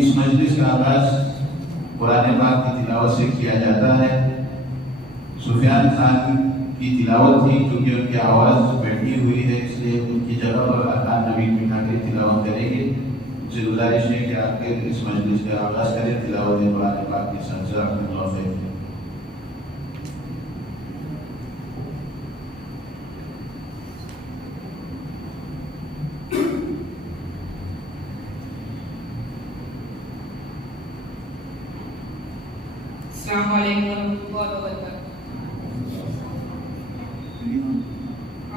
اس مجلس کا آغاز قرآن پاک کی تلاوت سے کیا جاتا ہے۔ سفیان خان کی تلاوت تھی، کیونکہ ان کی آواز بیٹھی ہوئی ہے، اس لیے ان کی جگہ پر ارکان نوید بٹھا کے تلاوت کریں گے۔ ان سے گزارش ہے کہ آپ کے اس مجلس کا آغاز کریں تلاوت قرآن پاک کی سلسلہ میں۔ السلام علیکم ورحمۃ اللہ وبرکاتہ۔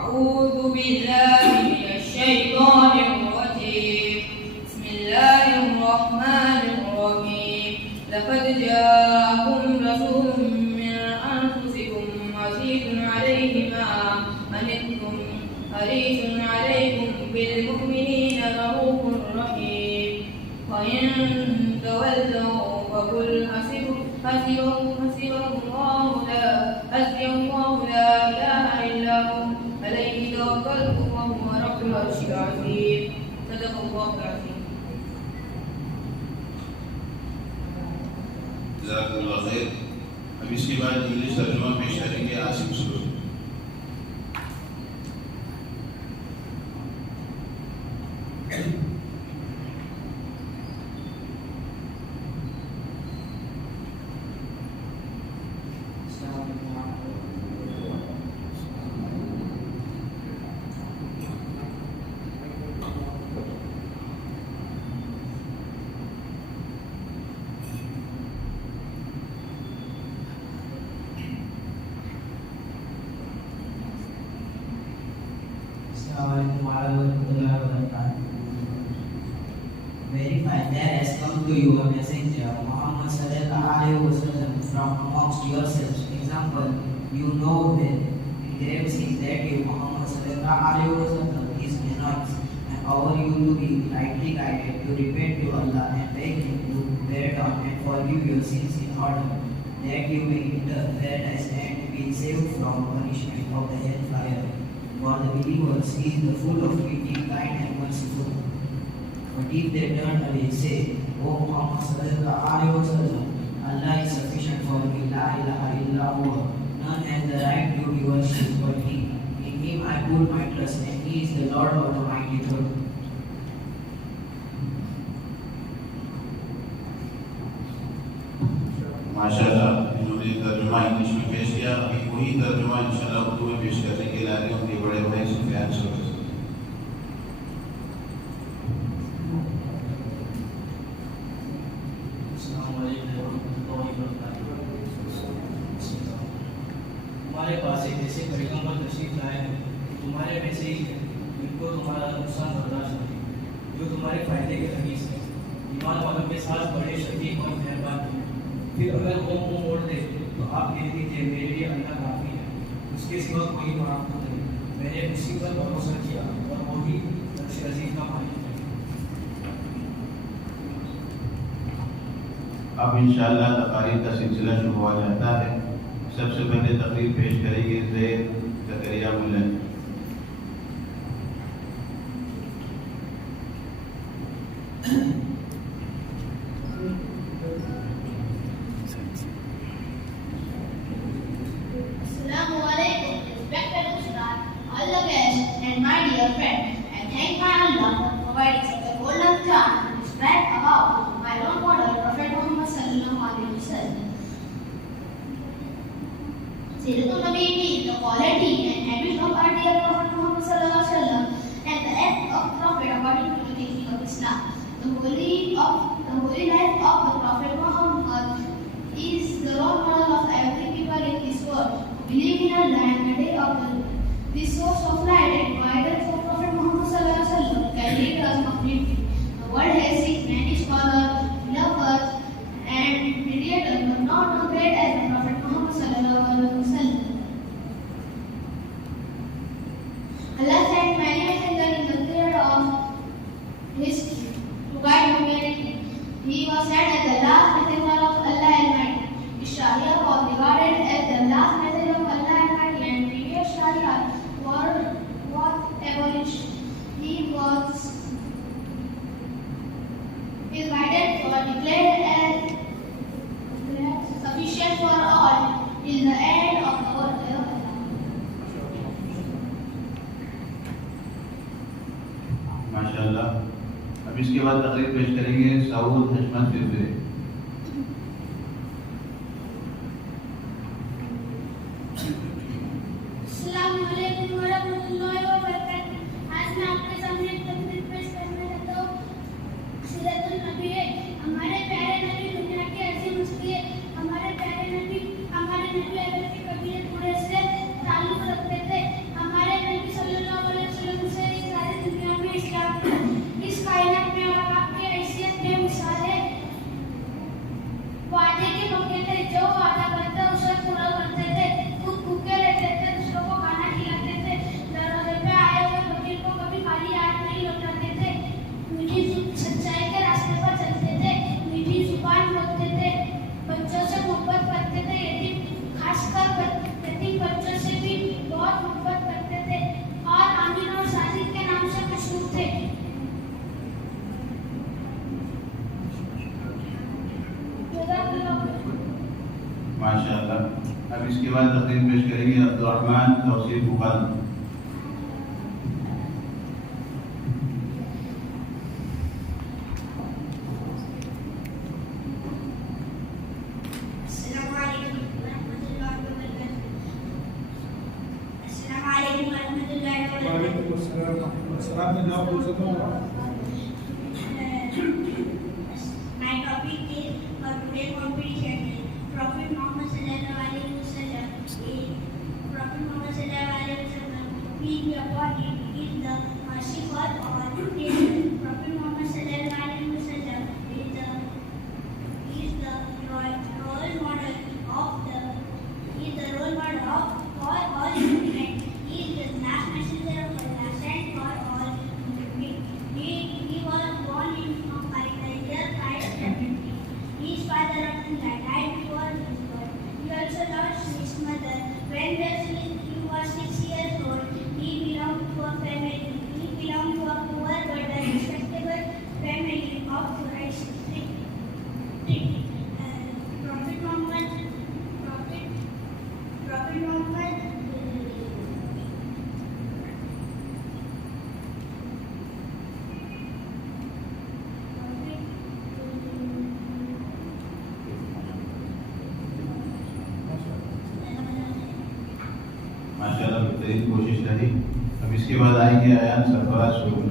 اعوذ باللہ من الشیطان الرجیم، بسم اللہ الرحمن الرحیم۔ لقد جاءکم رسول من انفسکم عزیز علیہ ما عنتم حریص علیکم بالمؤمنین رؤوف رحیم۔ وإن تولوا فقل حسبي الله لا إله إلا هو عليه توكلت وهو رب العرش العظيم۔ صدق الله العظيم۔ جزاک اللہ خیر۔ اب اس کے بعد انگلش ترجمہ پیش کریں گے عاصم سرور۔ Verify there has come to you a messenger, Muhammad sallallahu alaihi wasallam, from amongst yourselves. Example, you know with grave sins that you, Muhammad sallallahu alaihi wasallam, is anointed, and over you to be rightly guided, to repent to Allah and beg Him to bear down and forgive your sins in order that you may enter paradise and be saved from punishment of the hellfire. For the believers He is the full of pity, kind and merciful. But if they turn away, say, O Muhammad sallallahu alaihi wasallam, Allah is sufficient for me, la ilaha illa huwa, none has the right to be worshipped but He. In Him I put my trust, and He is the Lord of the mighty throne. ماشاءاللہ انہوں نے ترجمہ English میں پیش کیا۔ ابھی وہی ترجمہ انشاءاللہ اردو میں پیش کرنے کے لیے ان کے بڑے بھائی سفیان سرور۔ تمہارے پاس ایک ایسے پیغمبر تشریف لائے ہیں تمہارے میں سے ہی ہے، جن کو تمہارا نقصان برداشت نہیں، جو تمہارے فائدے کے حدیث ہے، ایمان والوں کے ساتھ بڑے شفیق اور مہربان ہیں۔ پھر اگر وہ منہ موڑ دے تو آپ کہہ دیجیے میرے لیے اللہ کافی ہے، اس کے سوا کوئی معبود نہیں، میں نے اسی پر بھروسہ کیا اور وہی عرش عظیم کا مالک ہے۔ اب انشاءاللہ تقاریر کا سلسلہ شروع ہو جاتا ہے۔ سب سے پہلے تقریر پیش کریں گے زید زکریا ملا۔ Assalamu alaikum, respected Ustad, all the best, and my dear friend. I thank my Allah for providing such a golden chance to spread about my role model, Prophet Muhammad sallallahu alaihi wasallam. Siratul Nabi means the quality and habits of our dear Prophet Muhammad sallallahu alaihi wasallam and the act of Prophet according to the teaching of Islam. The holy life of the Prophet Muhammad is the role model of every people in this world who believe in Allah and the day of the Lord. This source of light and guidance of Prophet Muhammad sallallahu alaihi wasallam can lead us completely. The world has seen many scholars, philosophers, and mediators, but not as great as the Prophet Muhammad sallallahu alaihi wasallam. Allah sent many messengers in the period of history to guide humanity. He was sent as the last messenger of Allah Almighty. His Sharia was regarded as the last message of Allah Almighty, and previous Sharia was abolished. He was guided for کے بعد تقریر پیش کریں گے سعود حشمت فرفرے. السلام علیکم ورحمۃ اللہ وبرکاتہ. آج میں آپ کے سامنے ایک تقریر پیش کرنا چاہتا ہوں. سیرت النبی ہے. ہمارے پیارے نبی دنیا کے عظیم ہستی ہے. ہمارے پیارے نبی عرب کے قبیلے قریش سے تعلق رکھتے تھے. ہمارے نبی صلی اللہ علیہ وسلم سے ساری دنیا میں اسلام اس کائنات میں آپ کی حیثیت بے مثال ہے. وعدے کے موقع تھے، جو وعدہ کرتے اسے پورا کرتے تھے. خود بھوکے رہتے تھے، دوسروں کو کھانا کھلاتے تھے. دروازے پہ آئے ہوئے فقیر کو کبھی خالی ہاتھ نہیں لوٹاتے تھے. میٹھی سچائی کے راستے پر چلتے تھے. میٹھی زبان بولتے تھے. بچوں سے محبت کرتے تھے. خاص کر یتیم بچوں سے بھی بہت محبت کرتے تھے اور آمین اور ساجد کے نام سے مشہور تھے. ماشاء اللہ. اب اس کے بعد تقریر پیش کریں گے عبدالرحمن توصیف مغل. السلام علیکم ورحمۃ اللہ وبرکاتہ. السلام علیکم ورحمۃ اللہ وبرکاتہ. وعلیکم السلام ورحمۃ اللہ. My topic is today competition is Prophet Muhammad sallallahu alaihi wasallam. Prophet Muhammad sallallahu alaihi wasallam, peace be upon him, is the mercy for all creation. Prophet Muhammad sallallahu alaihi wasallam is the role model of for all humankind. He is the last messenger of Allah sent for all humankind. He was born in Palestine. His father died before his birth. He also lost his mother when he was 6 years old. He belonged to a poor but respectable family of Quraysh. Prophet Muhammad ماشاء اللہ بہترین کوشش رہی. اب اس کے بعد آئیں گے ایان سرفراز شغل.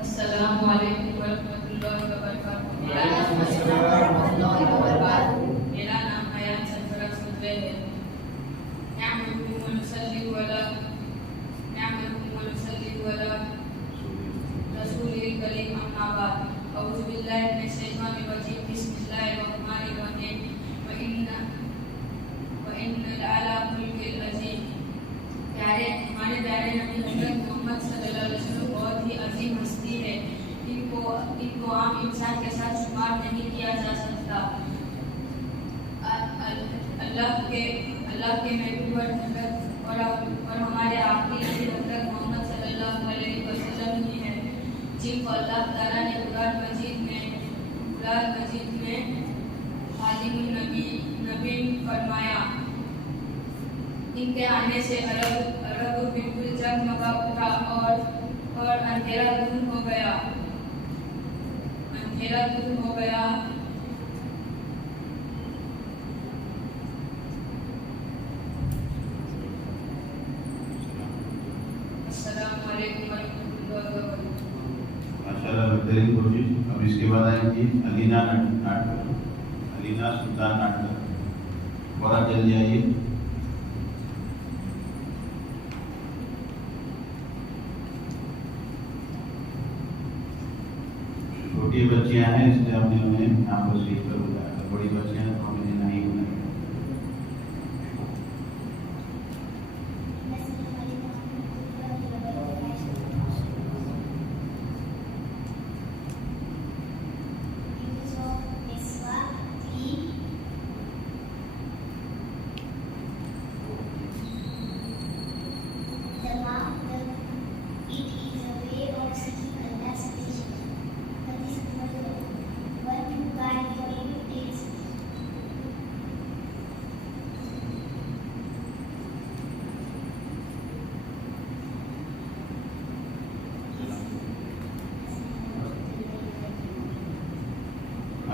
السلام علیکم ورحمۃ اللہ وبرکاتہ. میرا نام ایان سرفراز شغل ہے. نعمل ونصلي على رسول الكريم أما بعد. أعوذ بالله من الشيطان الرجيم. بسم الله الرحمن الرحيم. وإن على خلق العظيم. ہمارے پیارے نبی حضرت محمد صلی اللہ علیہ وسلم بہت ہی عظیم ہستی ہے. ان کو عام انسان کے ساتھ شمار نہیں کیا جا سکتا. اللہ کے محبوب اور ہمارے آخری نبی حضرت محمد صلی اللہ علیہ وسلم ہی ہیں جن کو اللہ تعالیٰ نے قرآن مجید میں خاتم النبی فرمایا. ان کے آنے سے عرب بالکل جگمگا اٹھا اور اندھیرا دور ہو گیا. السلام علیکم ورحمۃ اللہ وبرکاتہ. ماشاء اللہ بہترین کوشش. اب اس کے بعد آئیں گی علینا سلطان ناٹکر. بڑا جلدی آئیے. چھوٹی بچیاں ہیں اس لیے ہم نے انہیں یہاں پر سیکھ کر بلایا. بڑی بچیاں ہیں تو ہم انہیں نہیں بنائیں. It is a way of seeking Allah's pleasure.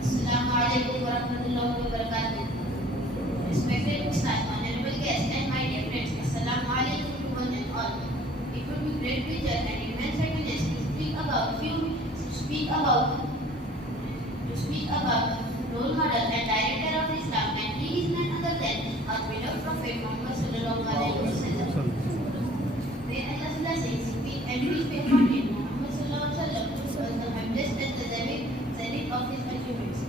Assalamu alaikum warahmatullahi wabarakatuh. Respected Ustaz, honorable guests, and my dear friends, Assalamu alaikum to one and all. It would be great pleasure and immense happiness to speak about role model and director of Islam, and he is none other than our beloved Prophet Muhammad sallallahu alaihi wasallam. May Allah's blessings be and peace be upon him. Muhammad sallallahu alaihi wasallam was the humblest and the zenith of his achievements.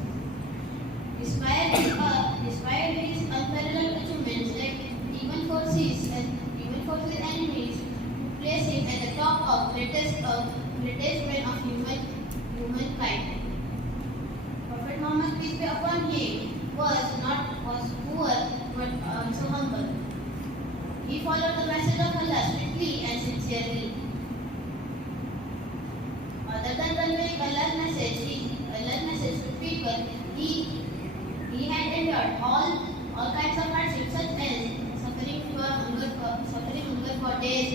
Despite his unparalleled achievements, like even forces enemies to place him at the top of greatest men of humankind. Prophet Muhammad, peace be upon him, was poor but also humble. He followed the message of Allah strictly and sincerely. Other than conveying Allah's message to people, he had endured all kinds of hardships, such as suffering hunger for days,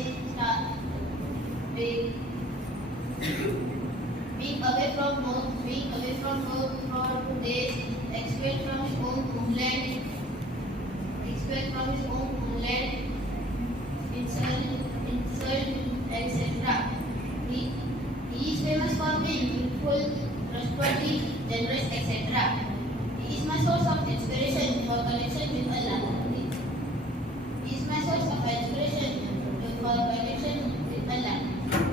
being away from home for 2 days, expelled from his own homeland, insult, etc. He is famous for being truthful, trustworthy, generous, etc. He is my source of inspiration for connection with Allah.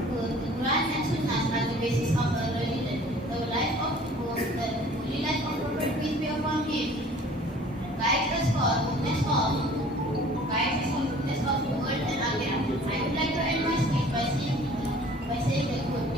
The Quran and Sunnah are the basis of our religion. The holy life of Prophet, peace be upon him, guides us for goodness of the world and akhirah. I would like to end my speech by saying the quote.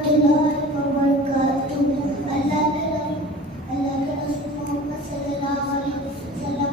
Assalamualaikum warahmatullahi wabarakatuh. Allah ke Rasul Muhammad sallallahu alaihi wasallam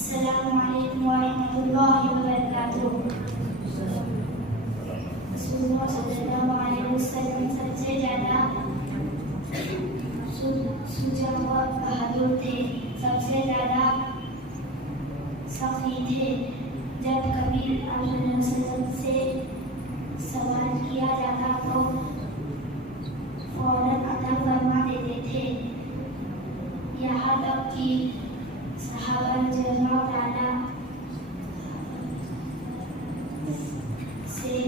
السلام علیکم ورحمۃ اللہ وبرکاتہ. رسول اللہ صلی اللہ علیہ وسلم سب سے زیادہ سوجا اور بہادر تھے, سب سے زیادہ سخی تھے. جب کبھی آپ صلی اللہ علیہ وسلم سے سوال کیا جاتا تو فوراً عطا فرما دیتے تھے. یہاں تک کہ صحابہ رضی اللہ تعالیٰ سے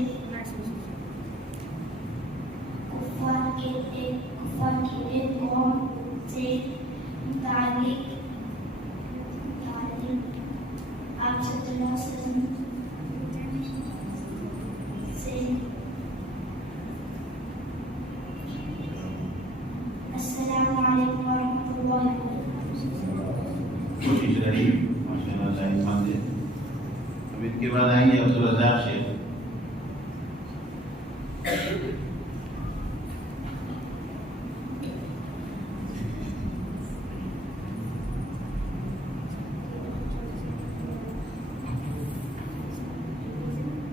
کفار کی ایک قوم سے متعلق آپ صلی اللہ علیہ وسلم سے السلام علیکم ورحمۃ اللہ وبرکاتہ. کوشش رہی ماشاء اللہ صحیح ماندے. اب اس کے بعد آئیں گے عبدالرزاق شیخ.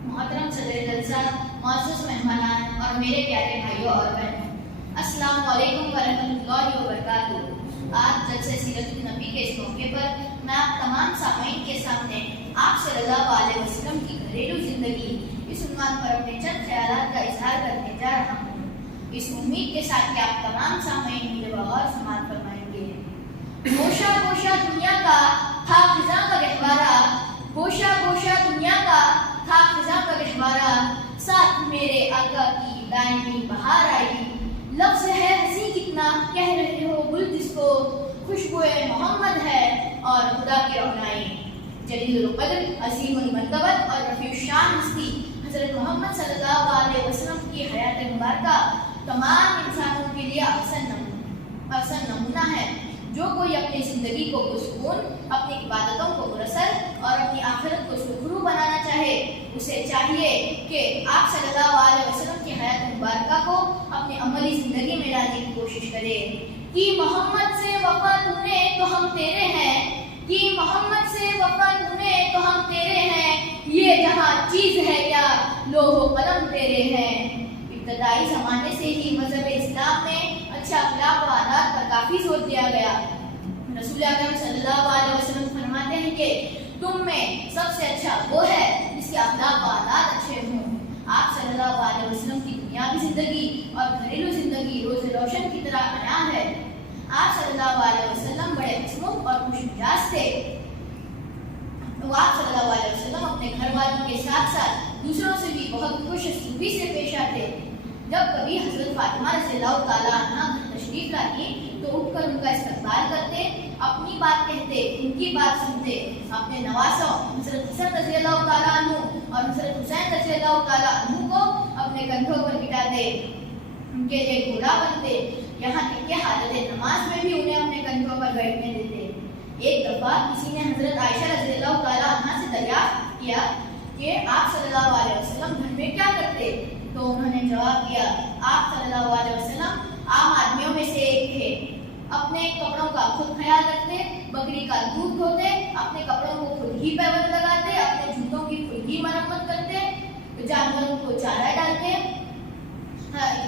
محترم صدر جلسہ, معزز مہمانان اور میرے پیارے بھائیوں اور بہنوں, السلام علیکم ورحمۃ اللہ وبرکاتہ. آج جلسہ سیرت النبی کے اس موقع پر میں آپ تمام سامعین کے سامنے آپ صلی اللہ علیہ وسلم کی گھریلو زندگی اس عنوان پر اپنے چند خیالات کا اظہار کرنے جا رہا ہوں, اس امید کے ساتھ کہ آپ تمام سامعین میرے بغور سماعت فرمائیں گے. گوشہ گوشہ دنیا کا تھا خزاں کا گہوارہ, گوشہ گوشہ دنیا کا تھا خزاں کا گہوارہ, ساتھ میرے آقا کی دائمی بہار آئی. لفظ ہے ہنسی کتنا کہہ رہے ہو گل جس کو, خوشبوئے محمد ہے اور خدا کی رونائی. جلیل القدر, عظیم المرتبت اور رفیع الشان ہستی حضرت محمد صلی اللہ علیہ وسلم کی حیات مبارکہ تمام انسانوں کے لیے احسن نمونہ ہے. جو کوئی اپنی زندگی کو پرسکون, اپنی عبادتوں کو پراثر اور اپنی آخرت کو سرخرو بنانا چاہے, اسے چاہیے کہ آپ صلی اللہ علیہ وسلم کی حیات مبارکہ کو اپنی عملی زندگی میں لانے کی کوشش کرے. کہ محمد سے وفا تو نے تو ہم تیرے ہیں, کہ محمد سے وفا تو نے تو ہم تیرے ہیں, یہ جہاں چیز ہے کیا لوح و قلم تیرے ہیں. ابتدائی زمانے سے ہی مذہب اسلام میں اچھا اخلاق و عادات پر کافی زور دیا گیا. رسول اکرم صلی اللہ علیہ وسلم فرماتے ہیں کہ تم میں سب سے اچھا وہ ہے جس کے اخلاق و عادات اچھے ہوں. آپ صلی اللہ علیہ وسلم کی دنیاوی زندگی اور گھریلو زندگی روز روشن کی طرح عیاں ہے. آپ صلی اللہ علیہ وسلم بڑے ہسمکھ اور خوش مزاج تھے. آپ صلی اللہ علیہ وسلم اپنے گھر والوں کے ساتھ ساتھ دوسروں سے بھی بہت خوش اسلوبی سے پیش آتے. جب کبھی حضرت فاطمہ رضی اللہ تعالیٰ عنہ تشریف لاتی تو اٹھ کر ان کا استقبال کرتے, اپنی بات کہتے, ان کی بات سنتے. اپنے نواسوں حضرت حسن رضی اللہ تعالیٰ عنہ اور حضرت حسین رضی اللہ تعالیٰ عنہ کو اپنے کندھوں پر بٹھاتے, ان کے لیے گھوڑا بنتے, یہاں تک کہ حالت نماز میں بھی انہیں اپنے کندھوں پر بیٹھنے دیتے. ایک دفعہ کسی نے حضرت عائشہ رضی اللہ تعالیٰ عنہ سے دریافت کیا کہ آپ صلی اللہ علیہ وسلم گھر میں کیا کرتے, تو انہوں نے جواب دیا, آپ صلی اللہ علیہ وسلم عام آدمیوں میں سے ایک تھے. اپنے کپڑوں کا خود خیال رکھتے, بکری کا دودھ دھوتے, اپنے کپڑوں کو خود ہی پیوند لگاتے, اپنے جوتوں کی خود ہی مرمت کرتے, جانوروں کو چارہ ڈالتے.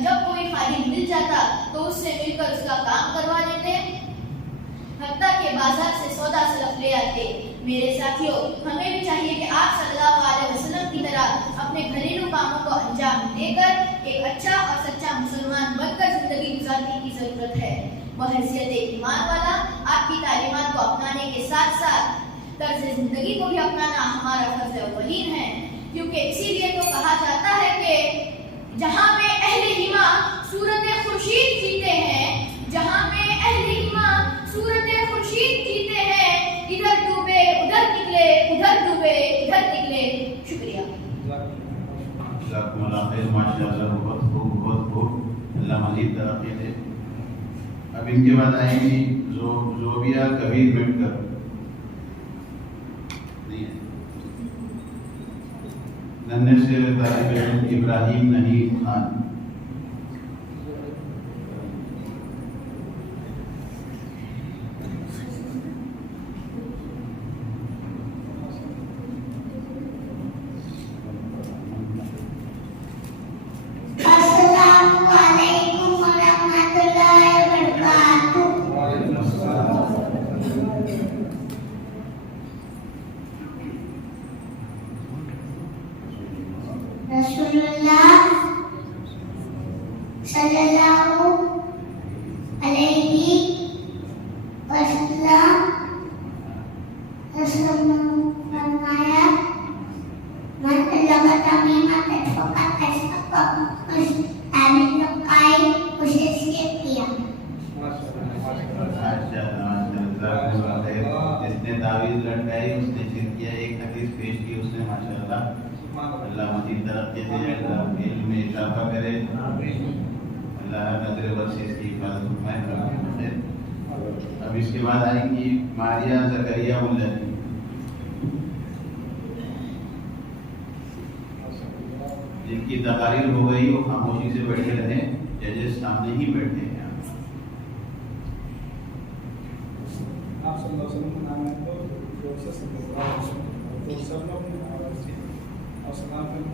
جب کوئی خالی مل جاتا تو اس سے مل کر اس کا کام کروا دیتے, حتیٰ کہ بازار سے سودا سلف لے آتے. میرے ساتھیوں, ہمیں بھی چاہیے کہ آپ صلی اللہ علیہ وسلم کی طرح اپنے گھریلو کاموں کو انجام دے کر ایک اچھا اور سچا مسلمان بن کر زندگی گزارنے کی ضرورت ہے. بحیثیت ایمان والا آپ کی تعلیمات کو اپنانے کے ساتھ ساتھ طرز زندگی کو بھی اپنانا ہمارا فرض اولین ہے, کیونکہ اسی لیے تو کہا جاتا ہے کہ جہاں میں اہل ایمان صورت خورشید جیتے ہیں, جہاں میں اہل ایمان صورت خورشید جیتے ہیں, ادھر ڈوبے ادھر نکلے, ادھر ڈوبے ادھر نکلے. شکریہ. جزاکم اللہ خیر, ماشاء اللہ, بہت خوب بہت خوب, اللہ مزید ترقی دے. اب ان کے بعد آئیں گی زوبیہ کبیر مٹکر. ننھے سے طالب علم ابراہیم نحیم Khan. Rasulullah sallallahu alaihi wasallam فرمایا من لغت تمیمت فقط اشتق having the kind اسے skip کیا. جس نے تعویذ لٹکائی اس نے شرک کیا. ایک حدیث پیش کی اس نے ماشاءاللہ. اللہ مزید ترقی دے, اللہ علم میں اضافہ کرے, اللہ نظر بد سے اس کی حفاظت فرمائے. اب اس کے بعد آئیں گی ماریہ زکریا ملا جی. جن کی تقاریر ہو گئی وہ خاموشی سے بیٹھے رہے, ججز سامنے ہی بیٹھے ہیں. آپ صلی اللہ علیہ وسلم کا نام ہے تو سب لوگ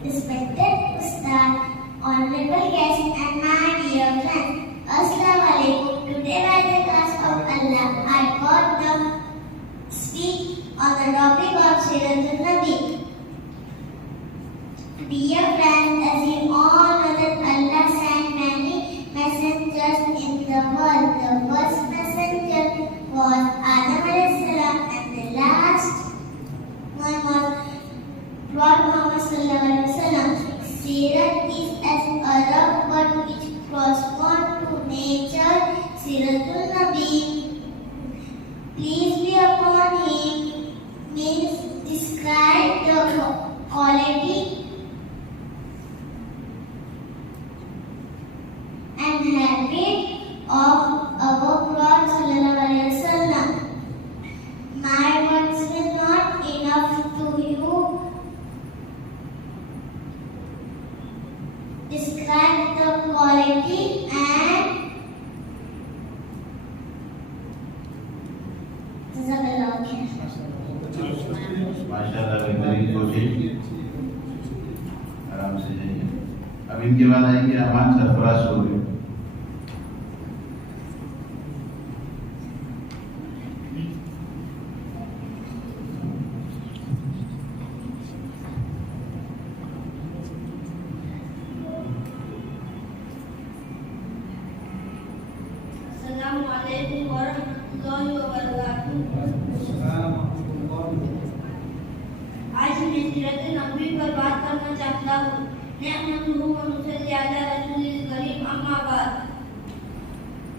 Respected Ustad, honorable guests and my dear friends, Assalamu alaikum. Today by the grace of Allah, I got to speak on the topic of Siratul Nabi. Dear friends, as you all know that Allah sent many messengers in the world. The first messenger was Adam alayhi salam and the last one was Prophet Muhammad sallallahu alaihi wasallam. Sirat is as a rough word which corresponds to nature. Siratul Nabi, peace be upon him, means describe the quality and habit of our Prophet sallallahu alaihi wasallam. My words will not enough to you describe the quality and ماشاءاللہ بہترین کوشش. آرام سے جائیے. اب ان کے بعد آئیں گے امان سرفراز سوری. آج میں سیرت نبوی پر بات کرنا چاہتا ہوں. نعمتہ و نصلی علی رسول الکریم. اما بعد.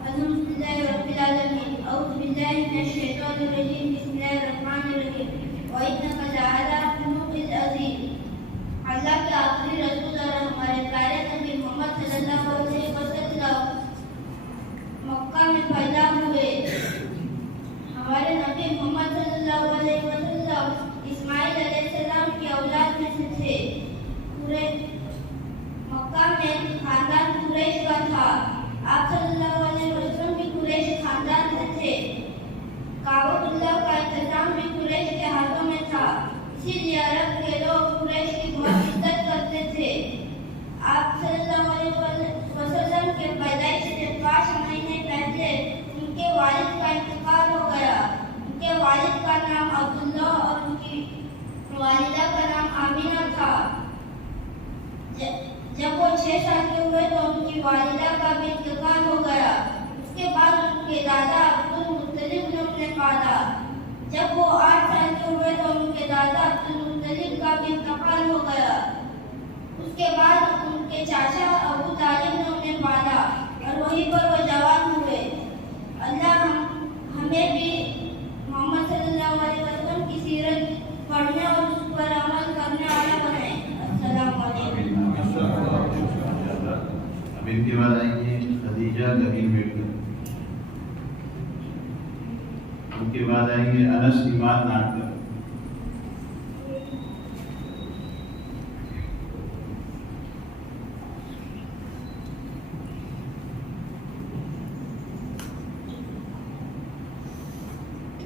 الحمدللہ رب العالمین. اعوذ باللہ من الشیطان الرجیم. بسم اللہ الرحمن الرحیم. وَإِنَّكَ لَعَلَىٰ خُلُقٍ عَظِيمٍ. اللہ کے آخری رسول اور ہمارے پیارے نبی محمد صلی اللہ علیہ وسلم مکہ میں پیدا ہوئے. ہمارے نبی محمد صلی اللہ علیہ وسلم اسماعیل علیہ السلام کی اولاد میں سے تھے. پورے مکہ میں خاندان قریش کا تھا. آپ صلی اللہ علیہ وسلم بھی قریش خاندان سے تھے. کعبۃ اللہ کا انتظام بھی قریش کے ہاتھوں میں تھا. اسی لیے عرب کے لوگ قریش کی بہت عزت کرتے تھے. آپ صلی اللہ علیہ وسلم کے پیدائش سے 5 مہینے پہلے ان کے والد کا انتقال ہو گیا. ان کے والد کا نام عبداللہ اور ان کی والدہ کا نام آمینہ تھا. جب وہ 6 سال کے ہوئے تو ان کی والدہ کا بھی انتقال ہو گیا. اس کے بعد ان کے دادا عبدالمطلب نے انہیں پالا. جب وہ 8 سال کے ہوئے تو ان کے دادا عبدالمطلب کا بھی انتقال ہو گیا. اس کے بعد ان کے چاچا ابو طالب نے انہیں پالا اور وہیں پر وہ جوان ہوئے. اللہ ہمیں بھی محمد صلی اللہ علیہ وسلم کی سیرت پڑھنے اور اس پر عمل کرنے والا بنائے. السلام علیکم. اب ان کے بعد آئیں گے خدیجہ گبیر بیٹر. ان کے بعد آئیں گے انس ایمان ناٹکر.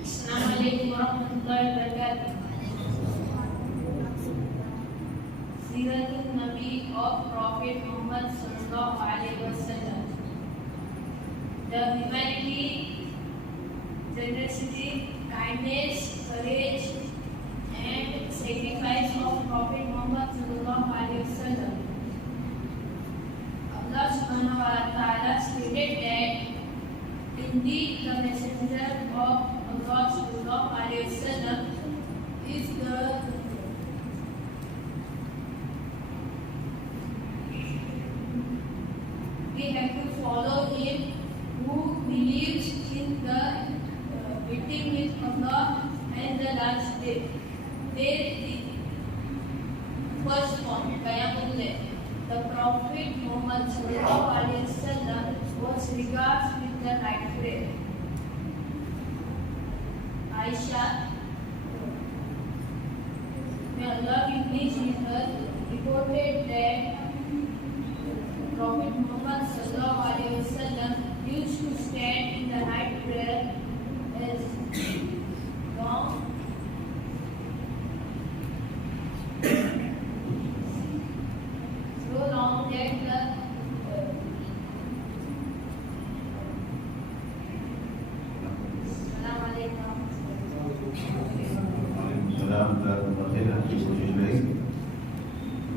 السلام علیکم ورحمۃ اللہ وبرکاتہ. سیرت النبی of Prophet Muhammad sallallahu alaihi wasallam. The humanity, generosity, kindness, courage, and sacrifice of Prophet Muhammad sallallahu alaihi wasallam. first point, the Prophet Muhammad sallallahu alaihi wasallam was regards with the night prayer. Aisha, may Allah be pleased with her, reported that Prophet Muhammad sallallahu alaihi wasallam used to stand in the night prayer as long so long that the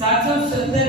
770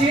6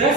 10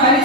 40